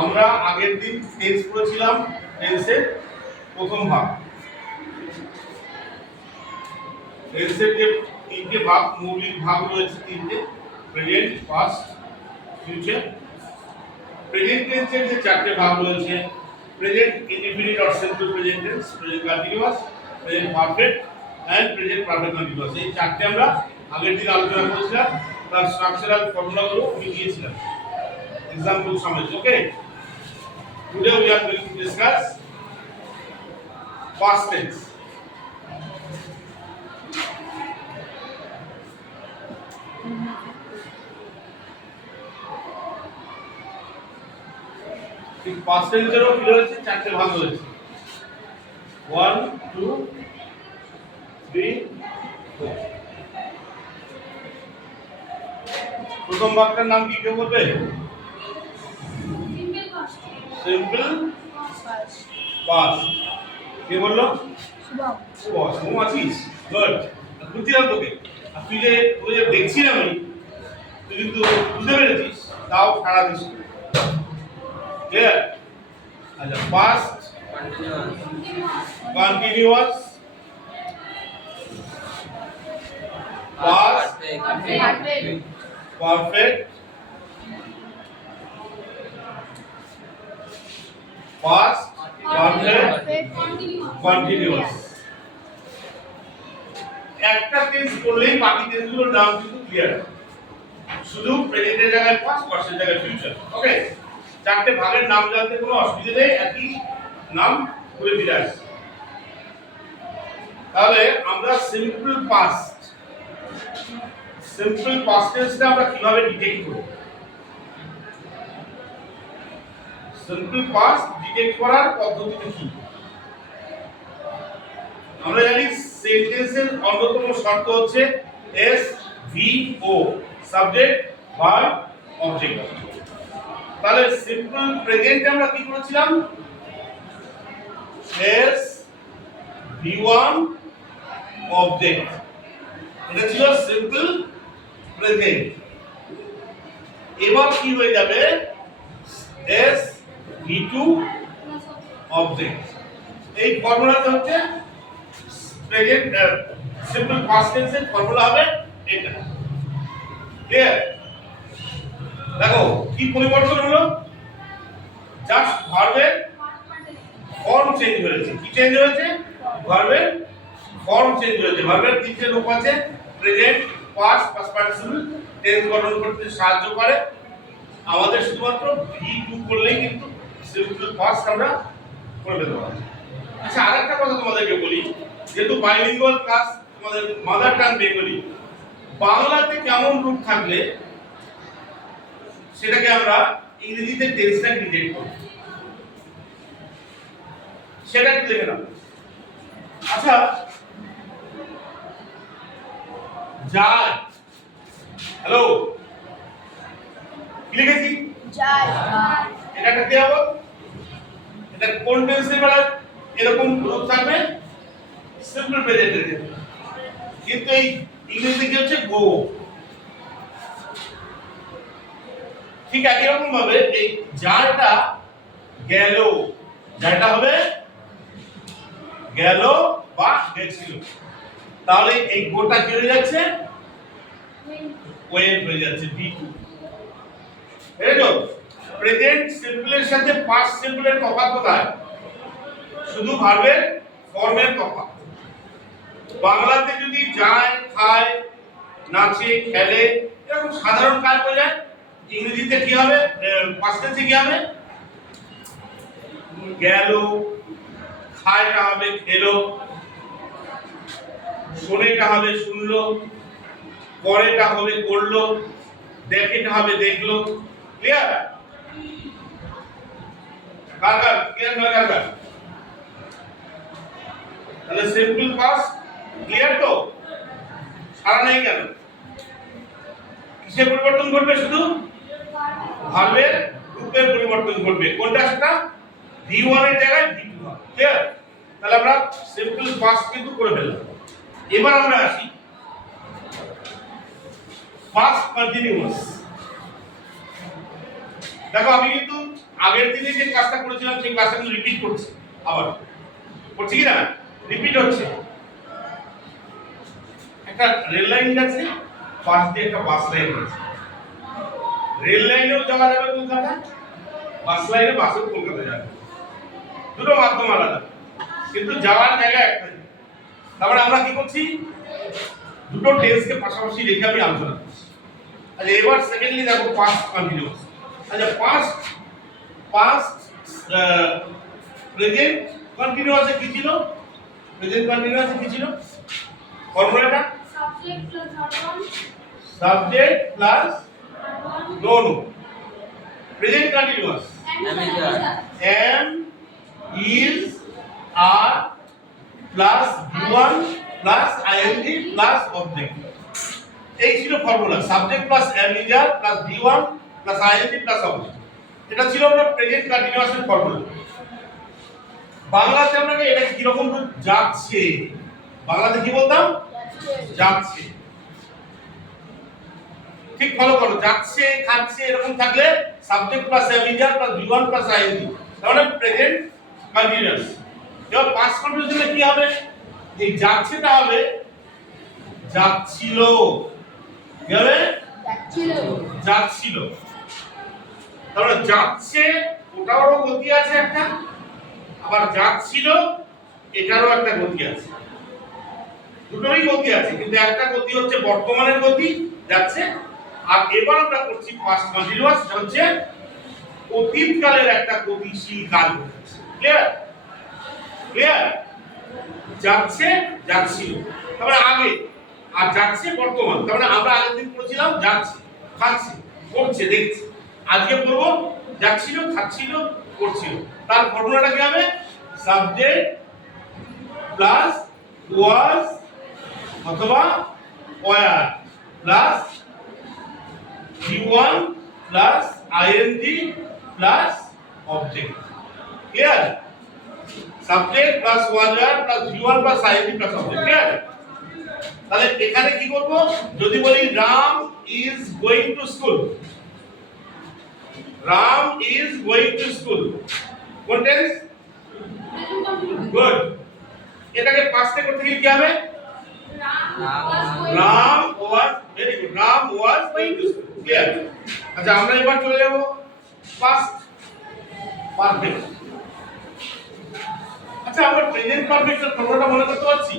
আমরা আগের দিন টেন্স পড়েছিলাম, টেন্সের প্রথম ভাগ। টেন্সের যে তিনটে ভাগ, মৌলিক ভাগ রয়েছে তিনটে, প্রেজেন্ট, পাস্ট, ফিউচার। প্রেজেন্ট টেন্সের যে চারটে ভাগ রয়েছে, present indefinite or simple present tense, present continuous, present perfect and present perfect continuous. এই চারটে আমরা আগের দিন আলোচনা করেছিলাম, তার স্ট্রাকচারাল ফর্মুলাগুলো আমি দিয়েছিলাম এক্সাম্পল সমেত। ওকে, today we are going to discuss past tense. ঠিক past tense এরও কি রয়েছে, চারটে ভাগ রয়েছে, 1 2 3 4। প্রথম ভাগটার নাম কি কেউ বলবে? Simple past. কে বললো? শুভম। শুভম আছিস? গুড। বুঝছিলাম তোকে, আর তুই যে দেখছিলাম আমি, তুই কিন্তু বুঝতে পেরেছিস, তাও সারা দিস। ক্লিয়ার? আচ্ছা, past continuous, past perfect, past perfect continuous। একটা টেন্স করলেই বাকি টেন্সগুলোর নাম কিন্তু ক্লিয়ার, শুধু প্রেজেন্টের জায়গায় পাস্ট, পাস্টের জায়গায় ফিউচার। ওকে, চারটে ভাগের নাম জানতে কোনো অসুবিধা নেই, একই নাম করে দিলে আসে। তাহলে আমরা সিম্পল পাস্ট টেন্সটা আমরা কিভাবে ডিটেক্ট করব? সিম্পল পাস্ট ডিটেক্ট করার পদ্ধতিটা কি? আমরা জানি সেন্টেন্সের অন্যতম শর্ত হচ্ছে এস ভি ও, সাবজেক্ট ভার্ব অবজেক্ট। তাহলে সিম্পল প্রেজেন্টে আমরা কি করেছিলাম? এস ভি ওয়ান অবজেক্ট, এটা ছিল সিম্পল প্রেজেন্ট। এবার কি হয়ে যাবে? S V2 object। এই ফর্মুলাটা হচ্ছে প্রেজেন্ট সিম্পল পাস্ট টেন্সের ফর্মুলা হবে এটা। ক্লিয়ার? দেখো কি পরিবর্তন হলো, জাস্ট ভার্বের ফর্ম চেঞ্জ হয়েছে। কি চেঞ্জ হয়েছে? ভার্বের ফর্ম চেঞ্জ হয়েছে। ভার্বের তিনটে রূপ আছে, present, past, past participle, tense গঠন করতে সাহায্য করে। আমাদের শুধুমাত্র V2 করলেই কিন্তু সিম্পল পাস্ট আমরা করে ফেলতে পারি। আচ্ছা, আরেকটা কথা তোমাদেরকে বলি, যেহেতু বাইলিঙ্গুয়াল ক্লাস, তোমাদের মাদার টাং বেঙ্গলি, বাংলাতে কেমন রূপ থাকলে সেটাকে আমরা ইংরেজিতে টেন্সটা ডিটেক্ট করি, সেটা একটু দেখে নাও। আচ্ছা, যায়, হ্যালো, কি লিখেছি? যায়। এটা কি হবে? এটা কোন টেন্সের বেলা এরকম রূপ থাকবে? সিম্পল প্রেজেন্টের ক্ষেত্রে। কিন্তু এই ইংরেজিতে কি হচ্ছে? গো। ঠিক একই রকম ভাবে এই যাটা গেল, যাটা হবে গেল বা গেছিল। তাহলে এই গোটা কি হয়ে যাচ্ছে? ওয়েন্ট হয়ে যাচ্ছে, V2। এই তো প্রেজেন্ট সিম্পলের সাথে পাস্ট সিম্পলের তফাৎ কোথায়? শুধু ভার্বের ফর্মের তফাৎ। বাংলাতে যদি যায়, খায়, নাচে, খেলে, এরকম সাধারণ কাজ হয়ে যায়, ইংরেজিতে কি হবে? পাস্ট টেন্সে কি হবে? গেল, খায়টা হবে খেলো, শোনেটা হবে শুনলো, করেটা হবে করলো, দেখেটা হবে দেখলো। ক্লিয়ার? কার ক্লিয়ার নয় কার? তাহলে সিম্পল পাস্ট ক্লিয়ার তো? সারা নেই কেন? কিসের পরিবর্তন ঘটবে? শুধু ভার্বের রূপের পরিবর্তন ঘটবে। কোনটা সেটা? V1 এর জায়গায় V2 হবে। ক্লিয়ার? তাহলে আমরা সিম্পল পাস্ট কিন্তু করে ফেললাম। এবার আমরা আসি পাস্ট কন্টিনিউয়াস। দেখো আমি কিন্তু আগের দিনে যে ক্লাসটা করেছিলাম সেই ক্লাসটা কিন্তু রিপিট করছি, আবার করছি কি না, রিপিট হচ্ছে। একটা রেল লাইন আছে, পাশ দিয়ে একটা বাস লাইন আছে। রেল লাইনেও যাওয়া যাবে কলকাতা, বাস লাইনে বাসেও কলকাতা যাবে, দুটো মাধ্যম আলাদা কিন্তু যাওয়ার জায়গা একটাই। তারপরে আমরা কি করছি, দুটো টেন্সকে পাশাপাশি রেখে আমি আলোচনা করছি। আচ্ছা এবার সেকেন্ডলি দেখো পাস্ট কন্টিনিউয়াস। আচ্ছা পাস্ট প্রেজেন্ট কন্টিনিউয়াসে কি ছিল, প্রেজেন্ট কন্টিনিউয়াসে কি ছিল ফর্মুলাটা, subject plus no present continuous am is are plus v1 plus ing plus object. এই ছিল formula, subject plus am is are plus v1 plus ing plus object. এটা ছিল আমরা প্রেজেন্ট কন্টিনিউয়াসের ফর্মুলা। বাংলাতে আমরা এটা কি রকম যাচ্ছে, বাংলাতে কি বলতাম, যাচ্ছে। ঠিক ফলো করো, যাচ্ছে খাচ্ছে এরকম থাকলে subject plus am is are plus v1 plus ing, তাহলে প্রেজেন্ট কন্টিনিউয়াস। এবার পাস্ট কন্টিনিউয়াসে কি হবে, এই যাচ্ছেটা হবে যাচ্ছিল, কি হবে যাচ্ছিল। তাহলে যাচ্ছে ওটারও গতি আছে একটা, আবার যাচ্ছিল এটারও একটা গতি আছে, দুটোরই গতি আছে কিন্তু একটা গতি হচ্ছে বর্তমানের গতি যাচ্ছে, আর এবার আমরা করছি পাস্ট কন্টিনিউয়াস হচ্ছে অতীতকালের একটা গতিশীল কাজ হচ্ছে। ক্লিয়ার ক্লিয়ার, যাচ্ছে যাচ্ছিল তারপরে আগে, আর যাচ্ছে বর্তমান। তারপরে আমরা আগের দিন পড়েছিলাম যাচ্ছে খাচ্ছে করছে দেখছে, আজকে পড়বো যাচ্ছিল খাচ্ছিল করছিল। তার ফর্মুলাটা কি হবে, সাবজেক্ট প্লাস ওয়াজ অথবা were plus v1 plus ing plus object. Clear, subject plus were plus v1 plus ing plus object. Clear, তাহলে এখানে কি করব, যদি বলি Ram is going to school, Ram is going to school, কোন টেন্স, গুড। এটাকে পাস্টে করতে গেলে কি হবে, Ram was, very good, Ram was going to school. Clear. আচ্ছা আমরা এবার চলে যাব পাস্ট পারফেক্ট। আচ্ছা আমরা প্রেজেন্ট পারফেক্টের ফর্মুলাটা মনে করতে পারছি,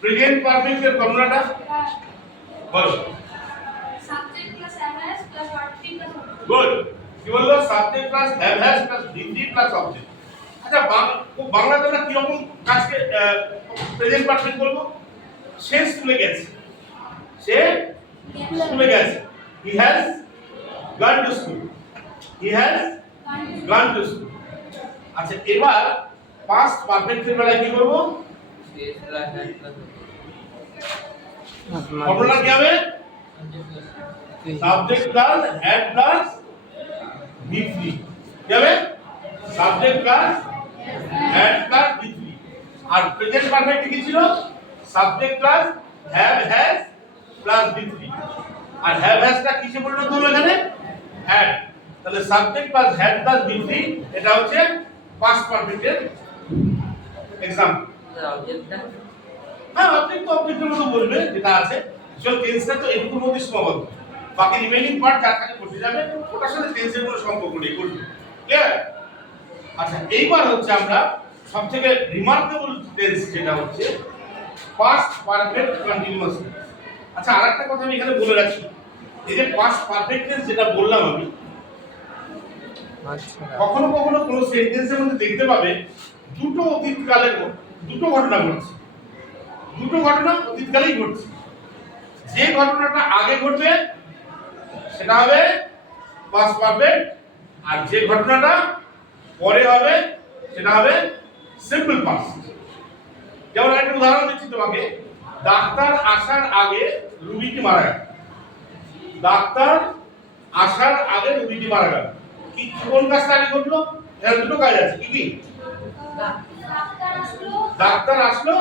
প্রেজেন্ট পারফেক্টের ফর্মুলাটা বলো, subject plus have has plus verb plus object। Good, কি বললো, subject plus have has plus VP plus object. আচ্ছা বাংলাতে আমরা কি রকম কাজকে প্রেজেন্ট পারফেক্ট বলবো, সে স্কুলে গেছে, সে স্কুলে গেছে, he has gone to school, he has gone to school। আচ্ছা এবার পাস্ট পারফেক্টের বেলায় কি করব, ফর্মুলা কি হবে, subject plus had plus V3, কি হবে, subject plus had plus V3। আর প্রেজেন্ট পারফেক্ট কি ছিল, subject plus have has plus V3, আর হ্যাভ হ্যাজটা কিসে পরিণত হলো এখানে, হ্যাড। তাহলে subject plus had plus V3 এটা হচ্ছে পাস্ট পারফেক্টের এক্সাম্পল। হ্যাঁ অবজেক্ট তো অবজেক্টের মতো বলবে যেটা আছে, চল টেন্সটা তো এটুকুর মধ্যে সীমাবদ্ধ, বাকি রিমেইনিং পার্ট যার কাছে করতে যাবে ওটার সাথে টেন্সের কোনো সম্পর্ক নেই, করবে। ক্লিয়ার। আচ্ছা এইবার হচ্ছে আমরা সবথেকে রিমার্কেবল টেন্স যেটা হচ্ছে পাস্ট পারফেক্ট কন্টিনিউয়াস। আচ্ছা আরেকটা কথা আমি এখানে বলে রাখি, এই যে পাস্ট পারফেক্ট টেন্স যেটা বললাম আমি, কখনো কখনো কোনো সেন্টেন্সের মধ্যে দেখতে পাবে দুটো অতীতকালের দুটো ঘটনা ঘটছে, দুটো ঘটনা অতীতকালেই ঘটছে। যে ঘটনাটা আগে ঘটবে সেটা হবে পাস্ট পারফেক্ট, আর যে ঘটনাটা পরে হবে সেটা হবে সিম্পল পাস্ট। যেমন একটা উদাহরণ দিচ্ছি তোমাকে, ডাক্তার আসার আগে রুগীটি মারা গেল, ডাক্তার আসার আগে রুগীটি মারা গেল। কি কোন কাজটা আগে ঘটলো, এর দুটো কাজ আছে, কি কি, ডাক্তার আসলো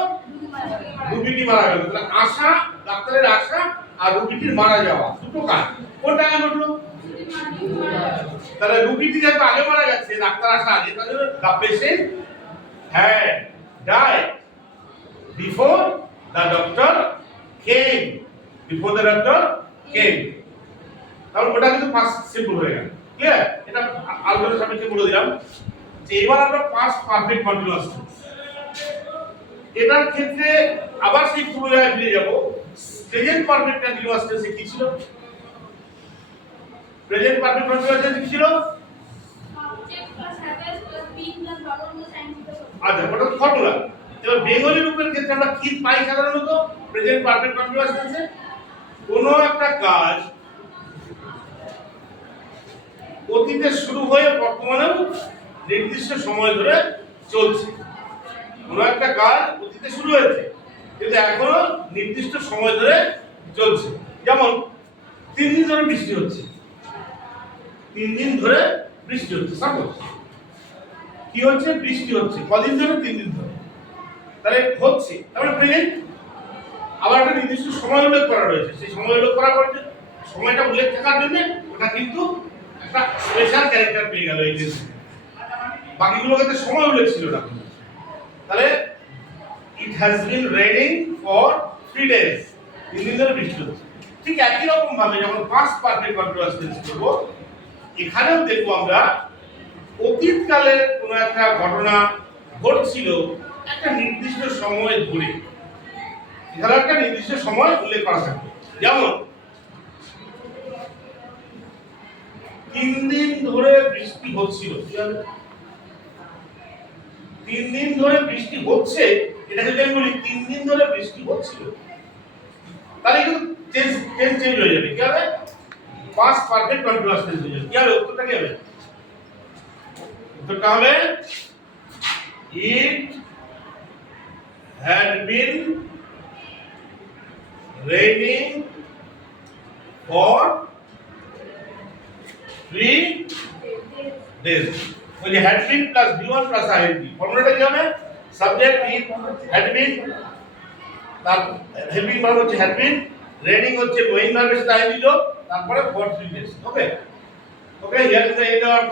রুগীটি মারা গেল। তাহলে আসা, ডাক্তারের আসা আর রুগীটির মারা যাওয়া দুটো কাজ, কোনটা আগে ঘটলো, তাহলে রুগীটি যেহেতু আগে মারা গেছে, ডাক্তার আসা আগে, তাহলে the patient had died before the doctor came. Before the doctor came. তাহলে ওটা কিন্তু পাস্ট সিম্পল হয়ে গেল। ক্লিয়ার? এটা আলোচনার সাপেক্ষে বলে দিলাম যে এবার আমরা পাস্ট পারফেক্ট কন্টিনিউয়াস টেন্স। এটার ক্ষেত্রে আবার সেই পুরোটায় ফিরে যাব। প্রেজেন্ট পারফেক্ট কন্টিনিউয়াস টেন্সে কি ছিল? প্রেজেন্ট পারফেক্ট কন্টিনিউয়াস টেন্সে কি ছিল? Subject plus has plus been plus what was the sign plus object. আচ্ছা, ওটা তো ফর্মুলা। এবার বেঙ্গলি রূপের ক্ষেত্রে আমরা কি পাই সাধারণত প্রেজেন্ট পারফেক্ট কন্টিনিউয়াস টেন্সে? কোনো একটা কাজ অতীতে শুরু হয়ে বর্তমানেও নির্দিষ্ট সময় ধরে চলছে। কোনো একটা কাজ অতীতে শুরু হয়েছে কিন্তু এখনো নির্দিষ্ট সময় ধরে চলছে। যেমন 3 দিন ধরে বৃষ্টি হচ্ছে, 3 দিন ধরে বৃষ্টি হচ্ছে। সাপোজ কি হচ্ছে? বৃষ্টি হচ্ছে। কদিন ধরে? 3 দিন ধরে। তাহলে হচ্ছে, তাহলে প্রেজেন্ট। আবার একটা নির্দিষ্ট সময় উল্লেখ করা রয়েছে, সেই সময় উল্লেখ করা হয়েছে, সময়টা উল্লেখ থাকার জন্য ওটা কিন্তু একটা স্পেশাল ক্যারেক্টার পেয়ে গেল এই টেন্সে। বাকিগুলো ক্ষেত্রে সময় উল্লেখ ছিল না। তাহলে it has been raining for 3 days, 3 দিন ধরে বৃষ্টি হচ্ছে। ঠিক একই রকম ভাবে যখন পাস্ট পারফেক্ট কন্টিনিউয়াস টেন্স করব, এখানেও দেখব আমরা অতীতকালে কোনো একটা ঘটনা ঘটছিল একটা নির্দিষ্ট সময় ধরে। এখানে একটা নির্দিষ্ট সময় উল্লেখ করা থাকবে। যেমন 3 দিন ধরে বৃষ্টি হচ্ছিল। কি হবে? 3 দিন ধরে বৃষ্টি হচ্ছে, এটা যদি আমি বলি 3 দিন ধরে বৃষ্টি হচ্ছিল, তাহলে কিন্তু টেন্স চেঞ্জ হয়ে যাবে। কি হবে? পাস্ট পারফেক্ট কন্টিনিউয়াস টেন্স হয়ে যাবে। কি হবে? উত্তরটা কি হবে? উত্তরটা হবে it had been raining for 3 days। ওই যে হ্যাড বিন প্লাস বি1 প্লাস আইএনজি ফর্মুলাটা কি হবে? সাবজেক্ট ইট হ্যাড বিন, তার হেল্পিং ভার্ব হচ্ছে হ্যাড বিন, রেইনিং হচ্ছে গোয়িং ভার্বের সাথে আইএনজি যোগ, তারপরে for 3 days। Okay okay, here is the end of our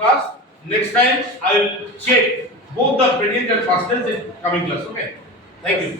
class. Next time I will check both the present and past tense in coming class. Okay, thank you.